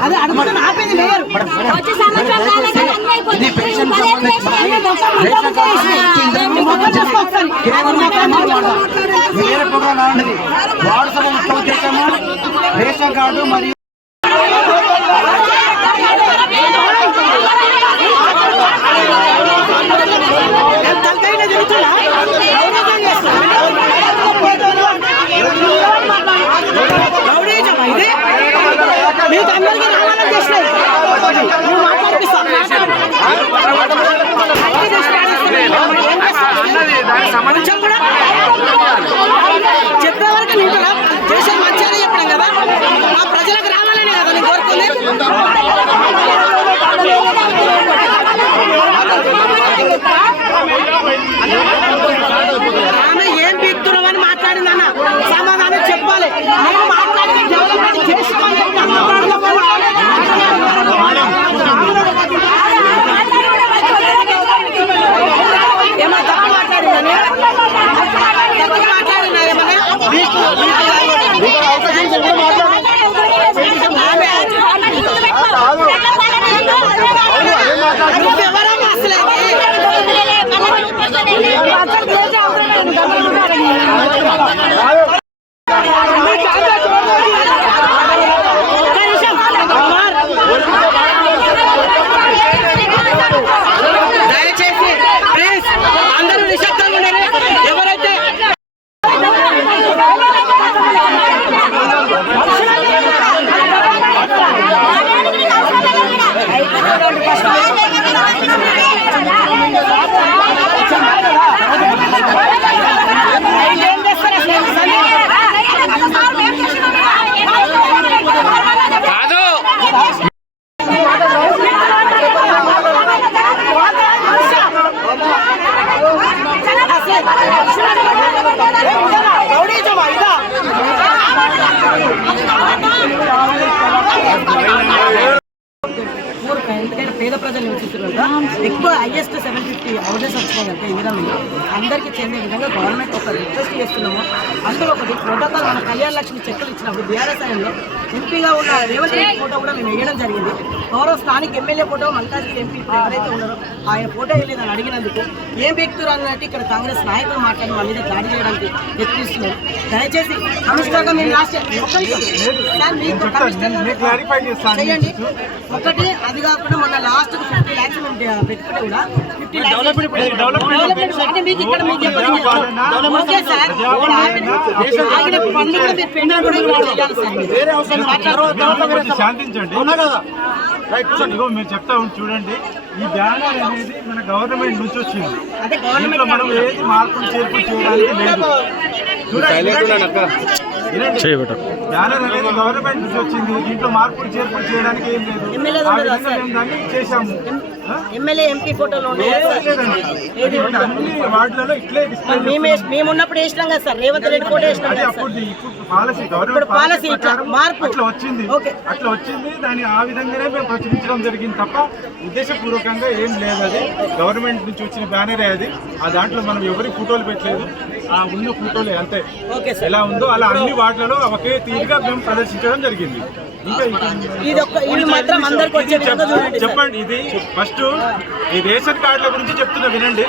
అదే అడుగుతున్న ఆపేది మేయర్ వచ్చే సంవత్సరం కాలే కానీ అన్నీ. Ration card. వేరే వార్డు సభ రేషన్ మరియు తలకాయన తిరుగుతున్నా Vamos lá, vamos lá. ప్రజలు ఎక్కువ హైయెస్ట్ సెవెన్ ఫిఫ్టీ హౌసెస్ వచ్చినాయంటే ఈ విధంగా. అందరికీ చెందే విధంగా గవర్నమెంట్ ఒక రిక్వెస్ట్ చేస్తున్నాము. అందులో ఒకటి ప్రోటోకాల్ మన కళ్యాణ లక్ష్మి చెక్కులు ఇచ్చినప్పుడు బీఆర్ఎస్ ఎంపీగా ఉన్న రేవంత్ రెడ్డి ఫోటో కూడా మేము వేయడం జరిగింది. గౌరవ స్థానిక ఎమ్మెల్యే ఫోటో మల్కాజ్గిరి ఎంపీ ఇప్పుడు ఎవరైతే ఉన్నారో ఆయన ఫోటో వేయలేదని అడిగినందుకు ఏం వ్యక్తులు అన్నట్టు ఇక్కడ కాంగ్రెస్ నాయకులు మాట్లాడి మా మీద దాడి చేయడానికి యత్నిస్తున్నారు దయచేసి కమిషనర్గా మేము లాస్ట్ చేయండి. ఒకటి అది కాకుండా మొన్న లాస్ట్ ఫిఫ్టీ ల్యాక్స్ మేము పెట్టుకుంటే కూడా ఫిఫ్టీ ల్యాక్స్ అంటే మీకు ఇక్కడ మీకు చెప్పండి. Okay sir. ఆగిన పనులు కూడా మీరు పెండింగ్ కూడా ఇక్కడ చేయాలి సార్. మీరు. వేరే అవసరం కొంచెం శాంతించండి. అవునా కదా? ఇదిగో మీరు చెప్తా చూడండి ఈ బ్యానర్ అనేది మన గవర్నమెంట్ నుంచి వచ్చింది. దీంట్లో గవర్నమెంట్ మనం ఏది మార్పులు చేర్పులు చేయడానికి లేదు. చూడండి బ్యానర్ అనేది గవర్నమెంట్ నుంచి వచ్చింది. దీంట్లో మార్పులు చేర్పులు చేయడానికి ఏం లేదు. ఆ విధంగా? మేము దాన్ని చేశాము? ఎమ్మెల్యే ఎంపీ ఫోటోలు ఉన్నాయి ఏం సార్. లేదండి. ఏది అది అన్ని వార్డులలో ఇట్లే డిస్ప్లే మరి మేము వేసి- మేము ఉన్నప్పుడు వేసినాం కదా సార్ రేవంత్ రెడ్డి ఫోటో వేసినాం ఇప్పుడు పాలసీ ఇట్లా మార్పు. వచ్చింది. అట్లా వచ్చింది. దాన్ని ఆ విధంగానే మేము ప్రచురించడం జరిగింది తప్ప ఉద్దేశపూర్వకంగా ఏం లేదు అది. గవర్నమెంట్ నుంచి వచ్చిన బ్యానరే అది. ఆ దాంట్లో మనం ఎవరి ఫోటోలు పెట్టలేదు. ఆ ఉన్న ఫోటోలే అంతే. Okay sir. ఎలా ఉందో అలా అన్ని వాటిలలో ఒకే తీరుగా మేము ప్రదర్శించడం జరిగింది. ఇది ఒక్క ఇది మాత్రం అందరికి వచ్చే విధంగా చూడండి. చెప్పండి ఇది ఫస్ట్ ఈ రేషన్ కార్డుల గురించి చెప్తున్నా వినండి